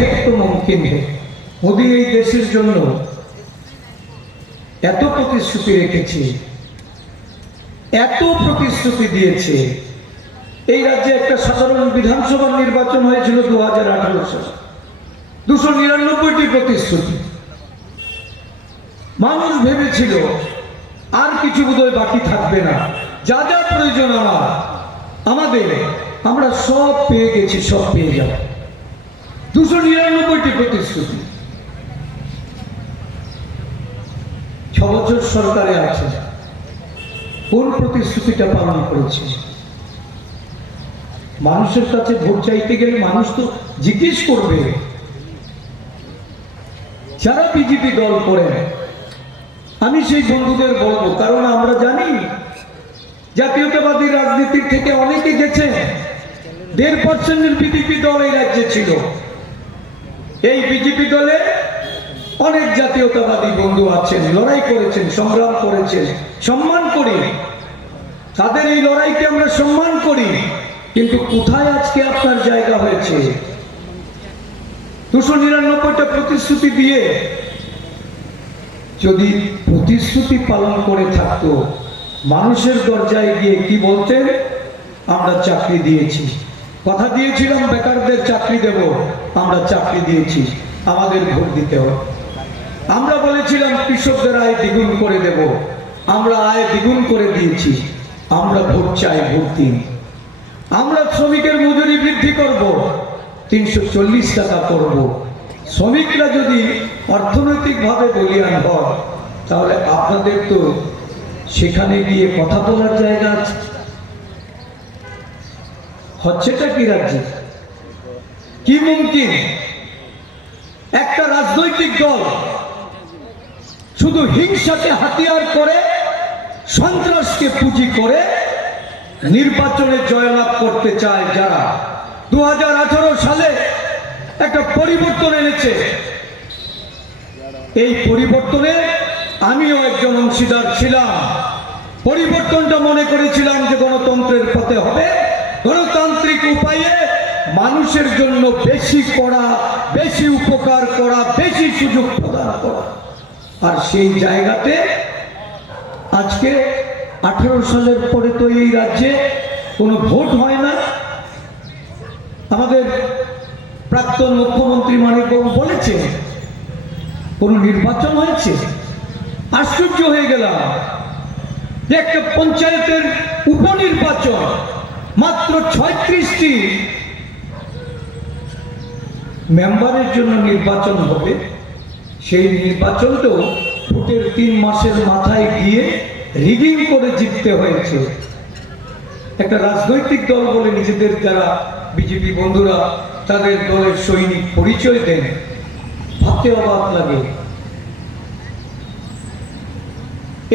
है तो मुमकिन है মোদী এই দেশের জন্য এত প্রতিশ্রুতি রেখেছে এত প্রতিশ্রুতি দিয়েছে এই রাজ্যে একটা সাধারণ বিধানসভা নির্বাচন হয়েছিল দু হাজার আঠারো সালে দুশো নিরানব্বইটি প্রতিশ্রুতি মানুষ ভেবেছিল আর কিছু বোধহয় বাকি থাকবে না যা যা প্রয়োজন আমার আমাদের আমরা সব পেয়ে গেছি সব পেয়ে যাব দুশো নিরানব্বইটি প্রতিশ্রুতি। ছ বছর সরকারে আছে। কোন প্রতিশ্রুতিটা পালন করেছে? মানুষের কাছে ভোট চাইতে গেলে মানুষ তো জিজ্ঞেস করবে। যারা বিজেপি দল করেন আমি সেই বন্ধুদের বলব, কারণ আমরা জানি জাতীয়তাবাদী রাজনীতির থেকে অনেকে গেছে দেড় পার্সেন্টের বিজেপি দল এই রাজ্যে ছিল। এই বিজেপি দলে অনেক জাতীয়তাবাদী বন্ধু আছেন, লড়াই করেছেন, সংগ্রাম করেছেন, সম্মান করি। তাদের এই লড়াইকে আমরা সম্মান করি, কিন্তু কোথায় আজকে আপনার জায়গা হয়েছে? দুশো নিরানব্বইটা প্রতিশ্রুতি দিয়ে যদি প্রতিশ্রুতি পালন করে থাকতো, মানুষের দরজায় গিয়ে কি বলতেন? আমরা চাকরি দিয়েছি। কথা দিয়েছিলাম, বেকারদের চাকরি দেব, আমরা চাকরি দিয়েছি, আমাদের ভোট দিতে হবে। আমরা বলেছিলাম, কৃষকদের আয় দ্বিগুণ করে দেব, আমরা আয় দ্বিগুণ করে দিয়েছি, আমরা ভোট চাই, ভোট দিন। আমরা শ্রমিকের মজুরি বৃদ্ধি করব, তিনশো চল্লিশ টাকা করব। শ্রমিকরা যদি অর্থনৈতিকভাবে বলিয়ান হয়, তাহলে আপনাদের তো সেখানে গিয়ে কথা বলার জায়গা আছে। হচ্ছেটা কি রাজ্যে? কি মুমকিন? একটা রাজনৈতিক দল শুধু হিংসাকে হাতিয়ার করে, সন্ত্রাসকে পুঁজি করে নির্বাচনে জয়লাভ করতে চায় যারা? দু হাজার আঠারো সালে একটা পরিবর্তন এনেছে। এই পরিবর্তনে আমিও একজন অংশীদার ছিলাম। পরিবর্তনটা মনে করেছিলাম যে গণতন্ত্রের পথে হবে। গণতান্ত্রিক উপায়ে মানুষের জন্য বেশি করা, বেশি উপকার করা, বেশি সুযোগ প্রদান করা। আর সেই জায়গাতে আজকে আঠেরো সালের পরে তো এই রাজ্যে কোনো ভোট হয় না। আমাদের প্রাক্তন মুখ্যমন্ত্রী মানিকবাবু বলেছে কোনো নির্বাচন হয়েছে? আশ্চর্য হয়ে গেলাম যে একটা পঞ্চায়েতের উপনির্বাচন মাত্র ছয়ত্রিশটি মেম্বারের জন্য নির্বাচন হবে। সেই নির্বাচনটাও ভোটের তিন মাসের মাথায় গিয়ে রিগিং করে জিততে হয়েছে। একটা রাজনৈতিক দল বলে নিজেদের যারা বিজেপি বন্ধুরা তাদের দলের সৈনিক পরিচয় দেন। ভাবতে অবাক লাগে।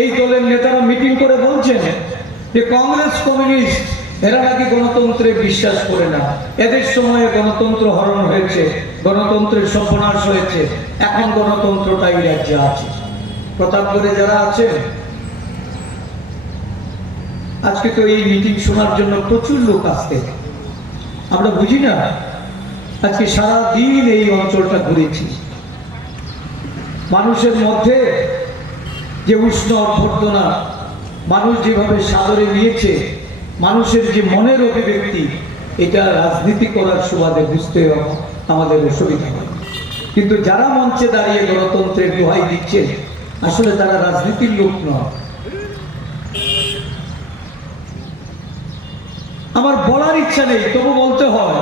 এই দলের নেতারা মিটিং করে বলছেন যে কংগ্রেস কমিউনিস্ট এরা নাকি গণতন্ত্রে বিশ্বাস করে না। এদের সময়ে গণতন্ত্র হরণ হয়েছে, গণতন্ত্রের সর্বনাশ হয়েছে। এখন গণতন্ত্রটাই রাজ্যে আছে। প্রতাপগড়ে যারা আছে আজকে তো এই মিটিং শোনার জন্য প্রচুর লোক আসতে আমরা বুঝি না, আজকে সারাদিন এই অঞ্চলটা ঘুরেছি। মানুষের মধ্যে যে উষ্ণ অভ্যর্থনা, মানুষ যেভাবে সাদরে নিয়েছে মানুষের যে মনের অভিব্যক্তি, এটা রাজনীতি করার সুবাদে বুঝতে আমাদের অসুবিধা হয়। কিন্তু যারা মঞ্চে দাঁড়িয়ে গণতন্ত্রের দোহাই দিচ্ছেন আসলে তারা রাজনীতির লোক নয়। আমার বলার ইচ্ছা নেই, তবু বলতে হয়,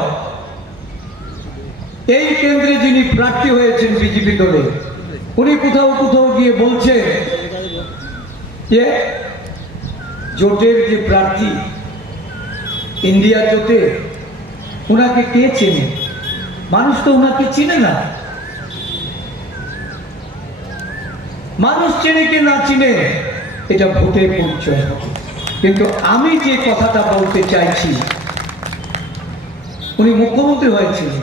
এই কেন্দ্রে যিনি প্রার্থী হয়েছেন বিজেপি দলে, উনি কোথাও কোথাও গিয়ে বলছেন যে, জোটের যে প্রার্থী ইন্ডিয়া জোটে ওনাকে কে চেনে? মানুষ তো ওনাকে চিনে না। মানুষ চেনে কি না চিনে, এটা ভোটের পরিচয়। কিন্তু আমি যে কথাটা বলতে চাইছি, উনি মুখ্যমন্ত্রী হয়েছিলেন।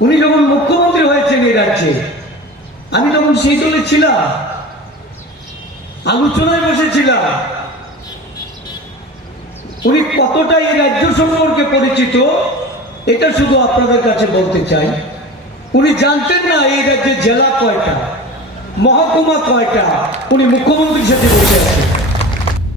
উনি যখন মুখ্যমন্ত্রী হয়েছেন এই রাজ্যে, আমি তখন সেই দলে ছিলাম। আলোচনায় বসেছিলাম। উনি কতটা এই রাজ্য সম্পর্কে পরিচিত, এটা শুধু আপনাদের কাছে বলতে চাই। উনি জানতেন না এই রাজ্যে জেলা কয়টা, মহকুমা কয়টা, উনি মুখ্যমন্ত্রীর সাথে বসে আছেন।